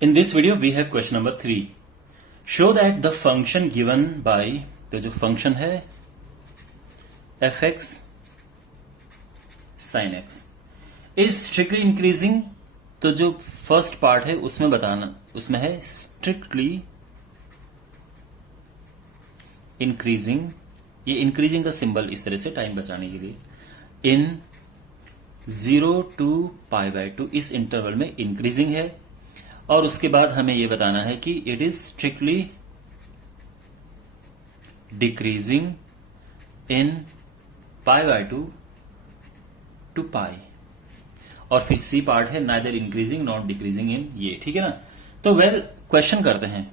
In this video, we have question number 3. Show that the function given by तो जो function है fx sin x is strictly increasing. तो जो first part है उसमें बताना, उसमें है strictly increasing. ये इंक्रीजिंग का सिंबल इस तरह से टाइम बचाने के लिए. इन 0 to π/2 इस इंटरवल में इंक्रीजिंग है. और उसके बाद हमें यह बताना है कि it is strictly decreasing in π/2 to pi. और फिर सी पार्ट है neither increasing not decreasing in ये. ठीक है ना. तो वेल क्वेश्चन करते हैं.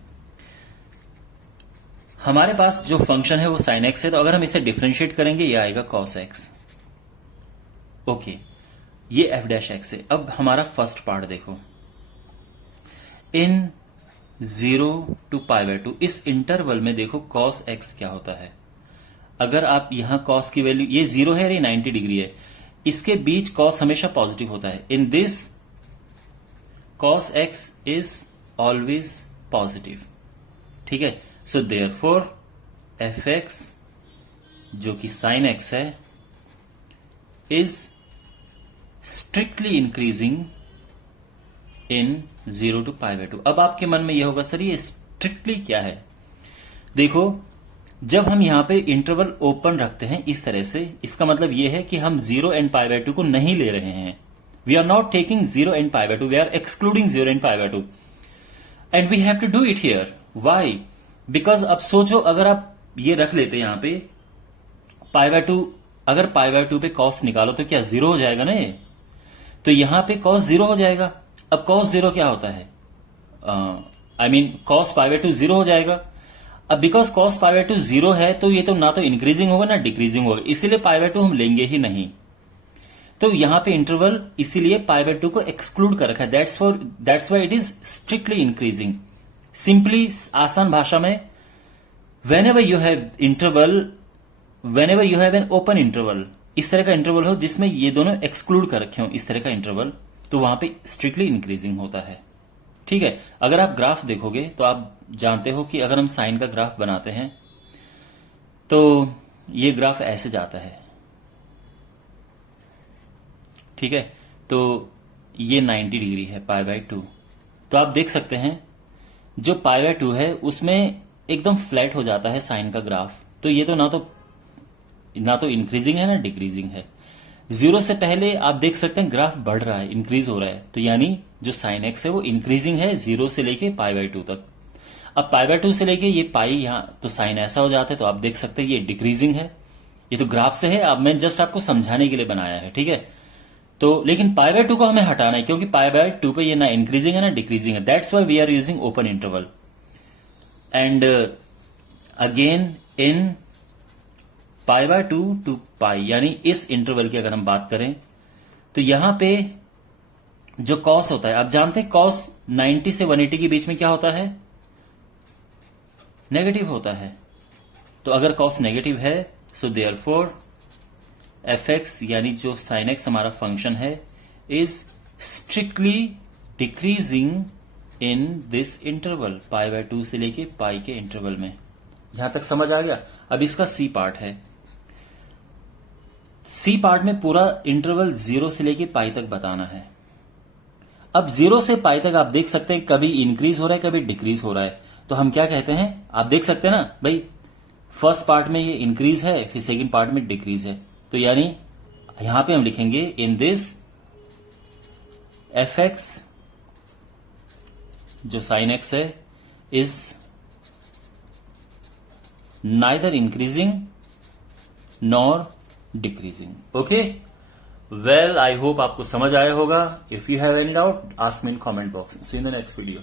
हमारे पास जो फंक्शन है वो साइन एक्स है. तो अगर हम इसे डिफरेंशिएट करेंगे ये आएगा कॉस एक्स. ओके, ये एफ डैश एक्स है. अब हमारा फर्स्ट पार्ट देखो. इन 0 to π/2 इस इंटरवल में देखो कॉस एक्स क्या होता है. अगर आप यहां कॉस की वैल्यू, ये 0 है, ये 90 डिग्री है, इसके बीच कॉस हमेशा पॉजिटिव होता है. In this cos x is always positive. ठीक है. सो देयरफॉर एफ एक्स जो कि साइन एक्स है is strictly increasing in 0 to π/2. अब आपके मन में यह होगा सर ये स्ट्रिक्टली क्या है. देखो, जब हम यहां पे इंटरवल ओपन रखते हैं इस तरह से, इसका मतलब यह है कि हम 0 and π/2 को नहीं ले रहे हैं. We are not taking 0 and π/2, we are excluding 0 and π/2 and we have to do it here. Why? Because अब सोचो, अगर आप ये रख लेते यहां पे π/2, अगर π/2 पे कॉस निकालो तो क्या 0 हो जाएगा ना ये. तो यहां पे कॉस 0 हो जाएगा. अब cos 0 क्या होता है? आई मीन cos π/2 0 हो जाएगा. अब बिकॉज cos π/2 0 है तो ये तो ना तो इंक्रीजिंग होगा ना डिक्रीजिंग होगा, इसीलिए π/2 हम लेंगे ही नहीं. तो यहां पे इंटरवल इसीलिए π/2 को एक्सक्लूड कर रखा है. That's why it is strictly increasing. Simply आसान भाषा में, when ever you have interval, when ever you have an open interval, इस तरह का इंटरवल हो जिसमें ये दोनों एक्सक्लूड कर रखे हो, इस तरह का इंटरवल, तो वहां पे स्ट्रिक्टली इंक्रीजिंग होता है. ठीक है. अगर आप ग्राफ देखोगे तो आप जानते हो कि अगर हम साइन का ग्राफ बनाते हैं तो ये ग्राफ ऐसे जाता है. ठीक है. तो ये 90 डिग्री है π/2. तो आप देख सकते हैं जो π/2 है उसमें एकदम फ्लैट हो जाता है साइन का ग्राफ. तो ये तो ना तो इंक्रीजिंग है ना डिक्रीजिंग है. 0 से पहले आप देख सकते हैं ग्राफ बढ़ रहा है, इंक्रीज हो रहा है. तो यानी जो साइन एक्स है वो इंक्रीजिंग है 0 से लेके π/2 तक. अब π/2 से लेके ये पाई यहां तो साइन ऐसा हो जाता है. तो आप देख सकते हैं ये डिक्रीजिंग है. ये तो ग्राफ से है, अब मैं जस्ट आपको समझाने के लिए बनाया है. ठीक है. तो लेकिन π/2 को हमें हटाना है क्योंकि π/2 पे ये ना इंक्रीजिंग है ना डिक्रीजिंग है. That's why we are using open interval. And again in π/2 to pi, यानी इस इंटरवल की अगर हम बात करें तो यहां पे जो कॉस होता है, आप जानते हैं कॉस 90 से 180 के बीच में क्या होता है? नेगेटिव होता है. तो अगर कॉस नेगेटिव है सो देयरफॉर एफ एक्स यानी जो साइन एक्स हमारा फंक्शन है is strictly decreasing in this interval, π/2 से लेके पाई के इंटरवल में. यहां तक समझ आ गया. अब इसका सी पार्ट है. सी पार्ट में पूरा इंटरवल 0 से लेके पाई तक बताना है. अब 0 से पाई तक आप देख सकते हैं कभी इंक्रीज हो रहा है कभी डिक्रीज हो रहा है. तो हम क्या कहते हैं, आप देख सकते हैं ना भाई, फर्स्ट पार्ट में ये इंक्रीज है फिर सेकंड पार्ट में डिक्रीज है. तो यानी यहां पे हम लिखेंगे इन दिस एफ एक्स जो साइन एक्स है is neither increasing nor decreasing. Okay. Well, I hope आपको समझ आया होगा. If you have any doubt ask me in comment box. See in the next video.